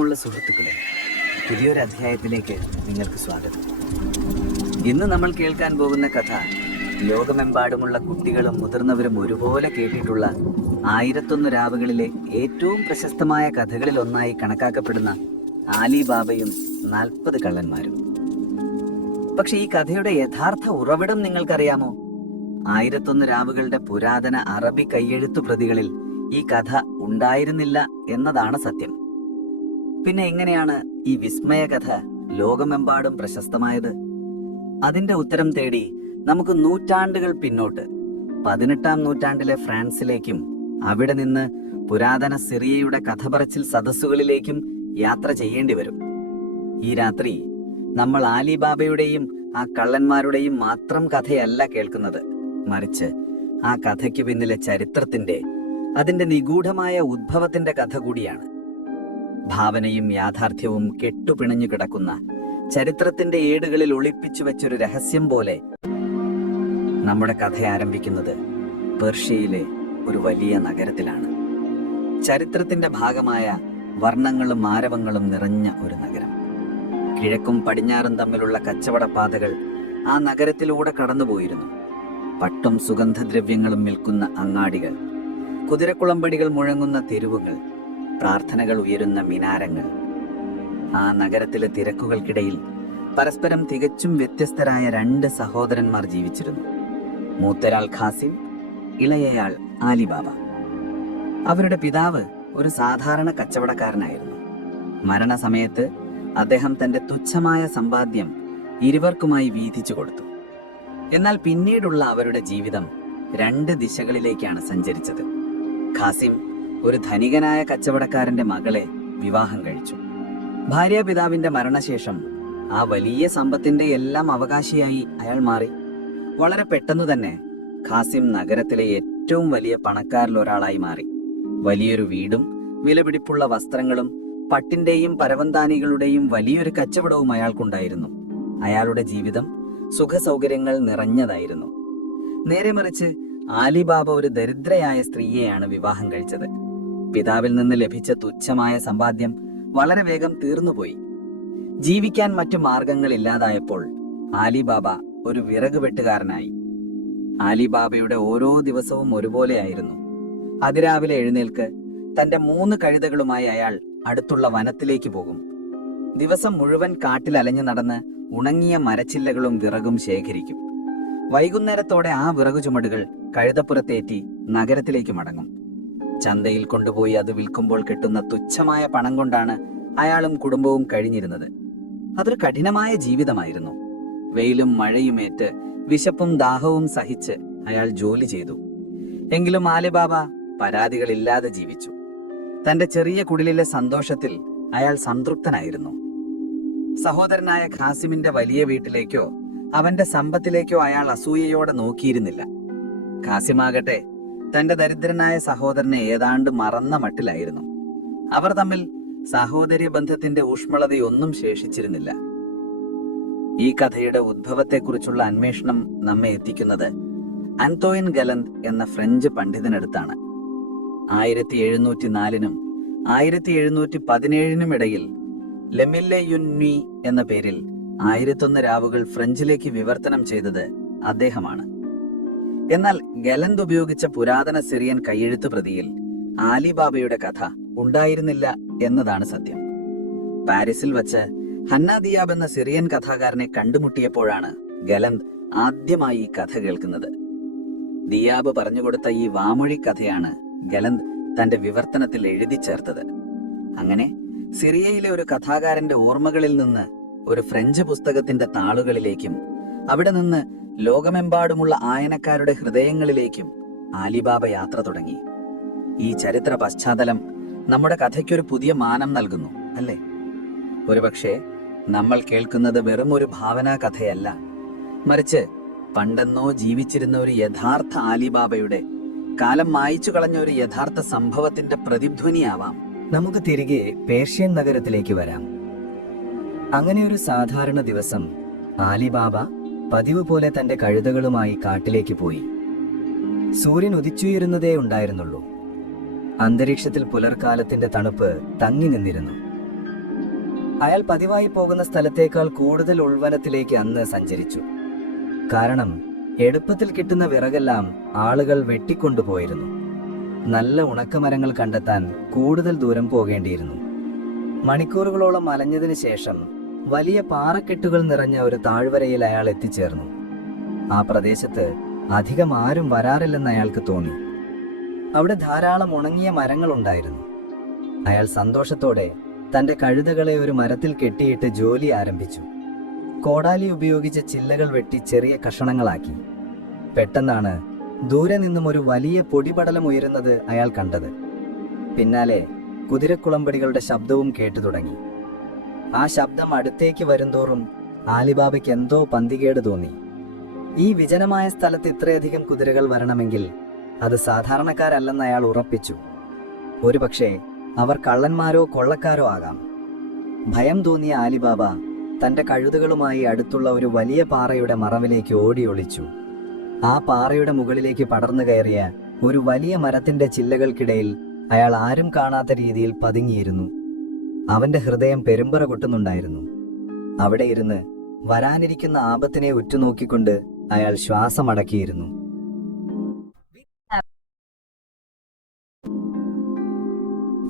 പ്രിയമുള്ള സുഹൃത്തുക്കളെ പുതിയൊരു അധ്യായത്തിലേക്ക് നിങ്ങൾക്ക് സ്വാഗതം. ഇന്ന് നമ്മൾ കേൾക്കാൻ പോകുന്ന കഥ ലോകമെമ്പാടുമുള്ള കുട്ടികളും മുതിർന്നവരും ഒരുപോലെ കേട്ടിട്ടുള്ള ആയിരത്തൊന്ന് രാവുകളിലെ ഏറ്റവും പ്രശസ്തമായ കഥകളിൽ ഒന്നായി കണക്കാക്കപ്പെടുന്ന ആലിബാബയും നാൽപ്പത് കള്ളന്മാരും. പക്ഷെ ഈ കഥയുടെ യഥാർത്ഥ ഉറവിടം നിങ്ങൾക്കറിയാമോ? ആയിരത്തൊന്ന് രാവുകളുടെ പുരാതന അറബി കയ്യെഴുത്തു പ്രതികളിൽ ഈ കഥ ഉണ്ടായിരുന്നില്ല എന്നതാണ് സത്യം. പിന്നെ എങ്ങനെയാണ് ഈ വിസ്മയ കഥ ലോകമെമ്പാടും പ്രശസ്തമായത്? അതിന്റെ ഉത്തരം തേടി നമുക്ക് നൂറ്റാണ്ടുകൾ പിന്നോട്ട്. പതിനെട്ടാം നൂറ്റാണ്ടിലെ ഫ്രാൻസിലേക്കും അവിടെ നിന്ന് പുരാതന സിറിയയുടെ കഥ പറച്ചിൽ സദസ്സുകളിലേക്കും യാത്ര ചെയ്യേണ്ടി വരും. ഈ രാത്രി നമ്മൾ ആലിബാബയുടെയും ആ കള്ളന്മാരുടെയും മാത്രം കഥയല്ല കേൾക്കുന്നത്. മറിച്ച് ആ കഥയ്ക്ക് പിന്നിലെ ചരിത്രത്തിന്റെ അതിന്റെ നിഗൂഢമായ ഉദ്ഭവത്തിന്റെ കഥ കൂടിയാണ്. ഭാവനയും യാഥാർത്ഥ്യവും കെട്ടുപിണഞ്ഞു കിടക്കുന്ന ചരിത്രത്തിന്റെ ഏടുകളിൽ ഒളിപ്പിച്ചു വെച്ചൊരു രഹസ്യം പോലെ നമ്മുടെ കഥ ആരംഭിക്കുന്നത് പേർഷ്യയിലെ ഒരു വലിയ നഗരത്തിലാണ്. ചരിത്രത്തിന്റെ ഭാഗമായ വർണങ്ങളും ആരവങ്ങളും നിറഞ്ഞ ഒരു നഗരം. കിഴക്കും പടിഞ്ഞാറും തമ്മിലുള്ള കച്ചവട പാതകൾ ആ നഗരത്തിലൂടെ കടന്നുപോയിരുന്നു. പട്ടും സുഗന്ധദ്രവ്യങ്ങളും വിൽക്കുന്ന അങ്ങാടികൾ കുതിരക്കുളമ്പടികൾ മുഴങ്ങുന്ന തെരുവുകൾ പ്രാർത്ഥനകൾ ഉയരുന്ന മിനാരങ്ങൾ. ആ നഗരത്തിലെ തിരക്കുകൾക്കിടയിൽ പരസ്പരം തികച്ചും വ്യത്യസ്തരായ രണ്ട് സഹോദരന്മാർ ജീവിച്ചിരുന്നു. മൂത്തരാൾ ഖാസിം ഇളയയാൾ ആലിബാബ. അവരുടെ പിതാവ് ഒരു സാധാരണ കച്ചവടക്കാരനായിരുന്നു. മരണസമയത്ത് അദ്ദേഹം തന്റെ തുച്ഛമായ സമ്പാദ്യം ഇരുവർക്കുമായി വീതിച്ചു കൊടുത്തു. എന്നാൽ പിന്നീടുള്ള അവരുടെ ജീവിതം രണ്ട് ദിശകളിലേക്കാണ് സഞ്ചരിച്ചത്. ഖാസിം ഒരു ധനികനായ കച്ചവടക്കാരന്റെ മകളെ വിവാഹം കഴിച്ചു. ഭാര്യാപിതാവിന്റെ മരണശേഷം ആ വലിയ സമ്പത്തിന്റെ എല്ലാം അവകാശിയായി അയാൾ മാറി. വളരെ പെട്ടെന്ന് തന്നെ ഖാസിം നഗരത്തിലെ ഏറ്റവും വലിയ പണക്കാരിൽ ഒരാളായി മാറി. വലിയൊരു വീടും വിലപിടിപ്പുള്ള വസ്ത്രങ്ങളും പട്ടിന്റെയും പരവന്താനികളുടെയും വലിയൊരു കച്ചവടവും അയാൾക്കുണ്ടായിരുന്നു. അയാളുടെ ജീവിതം സുഖസൗകര്യങ്ങൾ നിറഞ്ഞതായിരുന്നു. നേരെ മറിച്ച് ആലിബാബ ഒരു ദരിദ്രയായ സ്ത്രീയെയാണ് വിവാഹം കഴിച്ചത്. പിതാവിൽ നിന്ന് ലഭിച്ച തുച്ഛമായ സമ്പാദ്യം വളരെ വേഗം തീർന്നുപോയി. ജീവിക്കാൻ മറ്റു മാർഗങ്ങൾ ഇല്ലാതായപ്പോൾ ആലിബാബ ഒരു വിറക് വെട്ടുകാരനായി ആലിബാബയുടെ ഓരോ ദിവസവും ഒരുപോലെയായിരുന്നു അതിരാവിലെ എഴുന്നേൽക്ക് തന്റെ മൂന്ന് കഴുതകളുമായി അയാൾ അടുത്തുള്ള വനത്തിലേക്ക് പോകും. ദിവസം മുഴുവൻ കാട്ടിൽ അലഞ്ഞു നടന്ന് ഉണങ്ങിയ മരച്ചില്ലകളും വിറകും ശേഖരിക്കും. വൈകുന്നേരത്തോടെ ആ വിറകു ചുമടുകൾ കഴുതപ്പുറത്തേറ്റി നഗരത്തിലേക്ക് മടങ്ങും. ചന്തയിൽ കൊണ്ടുപോയി അത് വിൽക്കുമ്പോൾ കിട്ടുന്ന തുച്ഛമായ പണം കൊണ്ടാണ് അയാളും കുടുംബവും കഴിഞ്ഞിരുന്നത്. അതൊരു കഠിനമായ ജീവിതമായിരുന്നു. വെയിലും മഴയുമേറ്റ് വിശപ്പും ദാഹവും സഹിച്ച് അയാൾ ജോലി ചെയ്തു. എങ്കിലും ആലിബാബ പരാതികളില്ലാതെ ജീവിച്ചു. തന്റെ ചെറിയ കുടിലിലെ സന്തോഷത്തിൽ അയാൾ സംതൃപ്തനായിരുന്നു. സഹോദരനായ ഖാസിമിന്റെ വലിയ വീട്ടിലേക്കോ അവന്റെ സമ്പത്തിലേക്കോ അയാൾ അസൂയയോടെ നോക്കിയിരുന്നില്ല. ഖാസിമാകട്ടെ തന്റെ ദരിദ്രനായ സഹോദരനെ ഏതാണ്ട് മറന്ന മട്ടിലായിരുന്നു. അവർ തമ്മിൽ സഹോദര്യ ബന്ധത്തിന്റെ ഊഷ്മളതയൊന്നും ശേഷിച്ചിരുന്നില്ല. ഈ കഥയുടെ ഉദ്ഭവത്തെക്കുറിച്ചുള്ള അന്വേഷണം നമ്മെ എത്തിക്കുന്നത് അന്തോയിൻ ഗലന്ത് എന്ന ഫ്രഞ്ച് പണ്ഡിതനടുത്താണ്. ആയിരത്തി എഴുന്നൂറ്റി നാലിനും ആയിരത്തി എഴുന്നൂറ്റി പതിനേഴിനും ഇടയിൽ ലെമില്ലെ യുന്നി എന്ന പേരിൽ ആയിരത്തൊന്ന് രാവുകൾ ഫ്രഞ്ചിലേക്ക് വിവർത്തനം ചെയ്തത് അദ്ദേഹമാണ്. എന്നാൽ ഗലന്ത് ഉപയോഗിച്ച പുരാതന സിറിയൻ കൈയെഴുത്ത് പ്രതിയിൽ ആലിബാബയുടെ കഥ ഉണ്ടായിരുന്നില്ല എന്നതാണ് സത്യം. പാരീസിൽ വച്ച് ഹന്ന ദിയാബ് എന്ന സിറിയൻ കഥാകാരനെ കണ്ടുമുട്ടിയപ്പോഴാണ് ഗലന്ത് ആദ്യമായി ഈ കഥ കേൾക്കുന്നത്. ദിയാബ് പറഞ്ഞുകൊടുത്ത ഈ വാമൊഴി കഥയാണ് ഗലന്ത് തന്റെ വിവർത്തനത്തിൽ എഴുതി ചേർത്തത്. അങ്ങനെ സിറിയയിലെ ഒരു കഥാകാരന്റെ ഓർമ്മകളിൽ നിന്ന് ഒരു ഫ്രഞ്ച് പുസ്തകത്തിന്റെ താളുകളിലേക്കും അവിടെ നിന്ന് ലോകമെമ്പാടുമുള്ള ആയനക്കാരുടെ ഹൃദയങ്ങളിലേക്കും ആലിബാബ യാത്ര തുടങ്ങി. ഈ ചരിത്ര പശ്ചാത്തലം നമ്മുടെ കഥയ്ക്കൊരു പുതിയ മാനം നൽകുന്നു അല്ലേ? ഒരുപക്ഷെ നമ്മൾ കേൾക്കുന്നത് വെറും ഒരു ഭാവനാ കഥയല്ല. മറിച്ച് പണ്ടെന്നോ ജീവിച്ചിരുന്ന ഒരു യഥാർത്ഥ ആലിബാബയുടെ കാലം മായിച്ചു കളഞ്ഞ ഒരു യഥാർത്ഥ സംഭവത്തിന്റെ പ്രതിധ്വനിയാവാം. നമുക്ക് തിരികെ പേർഷ്യൻ നഗരത്തിലേക്ക് വരാം. അങ്ങനെ ഒരു സാധാരണ ദിവസം ആലിബാബ പതിവ് പോലെ തന്റെ കഴുതകളുമായി കാട്ടിലേക്ക് പോയി. സൂര്യൻ ഉദിച്ചുയരുന്നതേ ഉണ്ടായിരുന്നുള്ളൂ. അന്തരീക്ഷത്തിൽ പുലർക്കാലത്തിന്റെ തണുപ്പ് തങ്ങി നിന്നിരുന്നു. അയാൾ പതിവായി പോകുന്ന സ്ഥലത്തേക്കാൾ കൂടുതൽ ഉൾവനത്തിലേക്ക് അന്ന് സഞ്ചരിച്ചു. കാരണം എളുപ്പത്തിൽ കിട്ടുന്ന വിറകെല്ലാം ആളുകൾ വെട്ടിക്കൊണ്ടുപോയിരുന്നു. നല്ല ഉണക്കമരങ്ങൾ കണ്ടെത്താൻ കൂടുതൽ ദൂരം പോകേണ്ടിയിരുന്നു. മണിക്കൂറുകളോളം അലഞ്ഞതിനു ശേഷം വലിയ പാറക്കെട്ടുകൾ നിറഞ്ഞ ഒരു താഴ്വരയിൽ അയാൾ എത്തിച്ചേർന്നു. ആ പ്രദേശത്ത് അധികം ആരും വരാറില്ലെന്ന് അയാൾക്ക് തോന്നി. അവിടെ ധാരാളം ഉണങ്ങിയ മരങ്ങൾ ഉണ്ടായിരുന്നു. അയാൾ സന്തോഷത്തോടെ തന്റെ കഴുതകളെ ഒരു മരത്തിൽ കെട്ടിയിട്ട് ജോലി ആരംഭിച്ചു. കോടാലി ഉപയോഗിച്ച് ചില്ലകൾ വെട്ടി ചെറിയ കഷണങ്ങളാക്കി. പെട്ടെന്നാണ് ദൂരെ നിന്നും ഒരു വലിയ പൊടിപടലം ഉയരുന്നത് അയാൾ കണ്ടത്. പിന്നാലെ കുതിരക്കുളമ്പടികളുടെ ശബ്ദവും കേട്ടു തുടങ്ങി ആ ശബ്ദം അടുത്തേക്ക് വരുംതോറും ആലിബാബയ്ക്ക് എന്തോ പന്തികേട് തോന്നി. ഈ വിജനമായ സ്ഥലത്ത് ഇത്രയധികം കുതിരകൾ വരണമെങ്കിൽ അത് സാധാരണക്കാരല്ലെന്ന് അയാൾ ഉറപ്പിച്ചു. ഒരുപക്ഷെ അവർ കള്ളന്മാരോ കൊള്ളക്കാരോ ആകാം. ഭയം തോന്നിയ ആലിബാബ തന്റെ കഴുതുകളുമായി അടുത്തുള്ള ഒരു വലിയ പാറയുടെ മറവിലേക്ക് ഓടിയൊളിച്ചു ആ പാറയുടെ മുകളിലേക്ക് പടർന്നു കയറിയ ഒരു വലിയ മരത്തിന്റെ ചില്ലകൾക്കിടയിൽ അയാൾ ആരും കാണാത്ത രീതിയിൽ പതുങ്ങിയിരുന്നു. അവന്റെ ഹൃദയം പെരുമ്പറ കൊട്ടുന്നുണ്ടായിരുന്നു. അവിടെ ഇരുന്ന് വരാനിരിക്കുന്ന ആപത്തിനെ ഉറ്റുനോക്കിക്കൊണ്ട് അയാൾ ശ്വാസമടക്കിയിരുന്നു.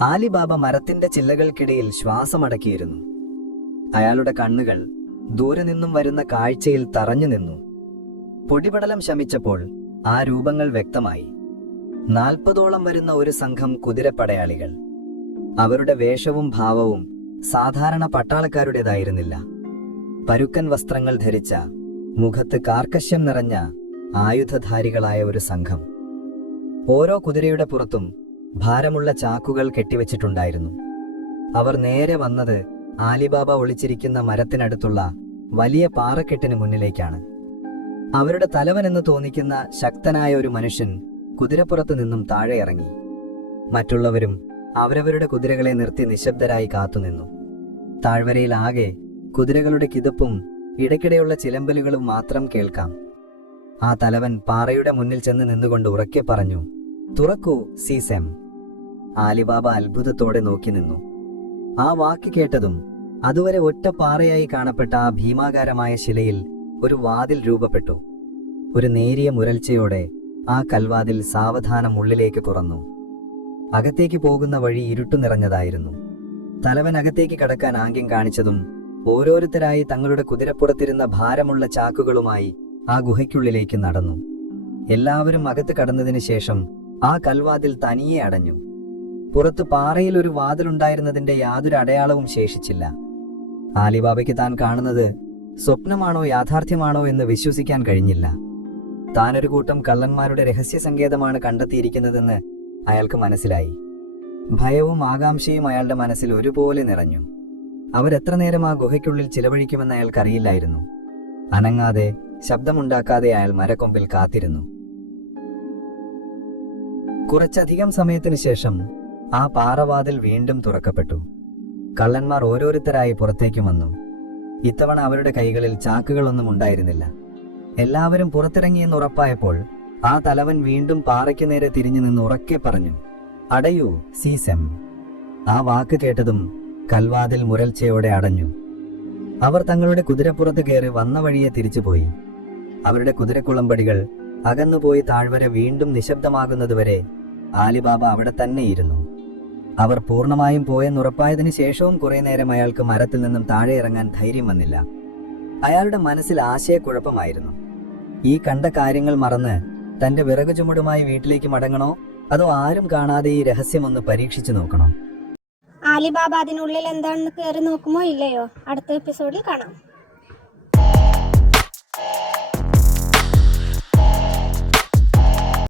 ആലിബാബ മരത്തിന്റെ ചില്ലകൾക്കിടയിൽ ശ്വാസമടക്കിയിരുന്നു. അയാളുടെ കണ്ണുകൾ ദൂരെ നിന്നും വരുന്ന കാഴ്ചയിൽ തറഞ്ഞു നിന്നു. പൊടിപടലം ശമിച്ചപ്പോൾ ആ രൂപങ്ങൾ വ്യക്തമായി. നാൽപ്പതോളം വരുന്ന ഒരു സംഘം കുതിരപ്പടയാളികൾ. അവരുടെ വേഷവും ഭാവവും സാധാരണ പട്ടാളക്കാരുടേതായിരുന്നില്ല. പരുക്കൻ വസ്ത്രങ്ങൾ ധരിച്ച മുഖത്ത് കാർക്കശ്യം നിറഞ്ഞ ആയുധധാരികളായ ഒരു സംഘം. ഓരോ കുതിരയുടെ പുറത്തും ഭാരമുള്ള ചാക്കുകൾ കെട്ടിവച്ചിട്ടുണ്ടായിരുന്നു. അവർ നേരെ വന്നത് ആലിബാബ ഒളിച്ചിരിക്കുന്ന മരത്തിനടുത്തുള്ള വലിയ പാറക്കെട്ടിന് മുന്നിലേക്കാണ്. അവരുടെ തലവനെന്ന് തോന്നിക്കുന്ന ശക്തനായ ഒരു മനുഷ്യൻ കുതിരപ്പുറത്ത് നിന്നും താഴെ ഇറങ്ങി. മറ്റുള്ളവരും അവരവരുടെ കുതിരകളെ നിർത്തി നിശബ്ദരായി കാത്തുനിന്നു. താഴ്വരയിൽ ആകെ കുതിരകളുടെ കിതപ്പും ഇടയ്ക്കിടെയുള്ള ചിലമ്പലുകളും മാത്രം കേൾക്കാം. ആ തലവൻ പാറയുടെ മുന്നിൽ ചെന്ന് നിന്നുകൊണ്ട് ഉറക്കെ പറഞ്ഞു തുറക്കൂ സീസെം. ആലിബാബ അത്ഭുതത്തോടെ നോക്കി നിന്നു. ആ വാക്ക് കേട്ടതും അതുവരെ ഒറ്റ പാറയായി കാണപ്പെട്ട ആ ഭീമാകാരമായ ശിലയിൽ ഒരു വാതിൽ രൂപപ്പെട്ടു. ഒരു നേരിയ മുരൽച്ചയോടെ ആ കൽവാതിൽ സാവധാനം ഉള്ളിലേക്ക് തുറന്നു. അകത്തേക്ക് പോകുന്ന വഴി ഇരുട്ടു നിറഞ്ഞതായിരുന്നു. തലവൻ അകത്തേക്ക് കടക്കാൻ ആംഗ്യം കാണിച്ചതും ഓരോരുത്തരായി തങ്ങളുടെ കുതിരപ്പുറത്തിരുന്ന ഭാരമുള്ള ചാക്കുകളുമായി ആ ഗുഹയ്ക്കുള്ളിലേക്ക് നടന്നു. എല്ലാവരും അകത്ത് കടന്നതിന് ശേഷം ആ കൽവാതിൽ തനിയെ അടഞ്ഞു. പുറത്ത് പാറയിൽ ഒരു വാതിലുണ്ടായിരുന്നതിന്റെ യാതൊരു അടയാളവും ശേഷിച്ചില്ല. ആലിബാബയ്ക്ക് താൻ കാണുന്നത് സ്വപ്നമാണോ യാഥാർത്ഥ്യമാണോ എന്ന് വിശ്വസിക്കാൻ കഴിഞ്ഞില്ല. താനൊരു കൂട്ടം കള്ളന്മാരുടെ രഹസ്യ സങ്കേതമാണ് കണ്ടെത്തിയിരിക്കുന്നതെന്ന് അയാൾക്ക് മനസ്സിലായി. ഭയവും ആകാംക്ഷയും അയാളുടെ മനസ്സിൽ ഒരുപോലെ നിറഞ്ഞു. അവരെത്ര നേരം ആ ഗുഹയ്ക്കുള്ളിൽ ചിലവഴിക്കുമെന്ന് അയാൾക്കറിയില്ലായിരുന്നു. അനങ്ങാതെ ശബ്ദമുണ്ടാക്കാതെ അയാൾ മരക്കൊമ്പിൽ കാത്തിരുന്നു. കുറച്ചധികം സമയത്തിന് ശേഷം ആ പാറവാതിൽ വീണ്ടും തുറക്കപ്പെട്ടു. കള്ളന്മാർ ഓരോരുത്തരായി പുറത്തേക്ക് വന്നു. ഇത്തവണ അവരുടെ കൈകളിൽ ചാക്കുകളൊന്നും ഉണ്ടായിരുന്നില്ല. എല്ലാവരും പുറത്തിറങ്ങിയെന്ന് ഉറപ്പായപ്പോൾ ആ തലവൻ വീണ്ടും പാറയ്ക്ക് നേരെ തിരിഞ്ഞു നിന്ന് ഉറക്കെ പറഞ്ഞു അടയൂ സീസം. ആ വാക്ക് കേട്ടതും കൽവാതിൽ മുരൽച്ചയോടെ അടഞ്ഞു. അവർ തങ്ങളുടെ കുതിരപ്പുറത്ത് കയറി വന്ന വഴിയെ തിരിച്ചുപോയി. അവരുടെ കുതിരക്കുളമ്പടികൾ അകന്നുപോയി താഴ്വര വീണ്ടും നിശബ്ദമാകുന്നതുവരെ ആലിബാബ അവിടെ തന്നെയിരുന്നു അവർ പൂർണമായും പോയെന്നുറപ്പായതിനു ശേഷവും കുറെ നേരം അയാൾക്ക് മരത്തിൽ നിന്നും താഴെ ഇറങ്ങാൻ ധൈര്യം വന്നില്ല. അയാളുടെ മനസ്സിൽ ആശയക്കുഴപ്പമായിരുന്നു. ഈ കണ്ട കാര്യങ്ങൾ മറന്ന് തന്റെ വിറക് ചുമടുമായി വീട്ടിലേക്ക് മടങ്ങണോ? അതോ ആരും കാണാതെ ഈ രഹസ്യം ഒന്ന് പരീക്ഷിച്ചു നോക്കണോ? ആലിബാബ അതിനുള്ളിൽ എന്താണെന്ന് കയറി നോക്കുമോ ഇല്ലയോ? അടുത്ത എപ്പിസോഡിൽ കാണാം.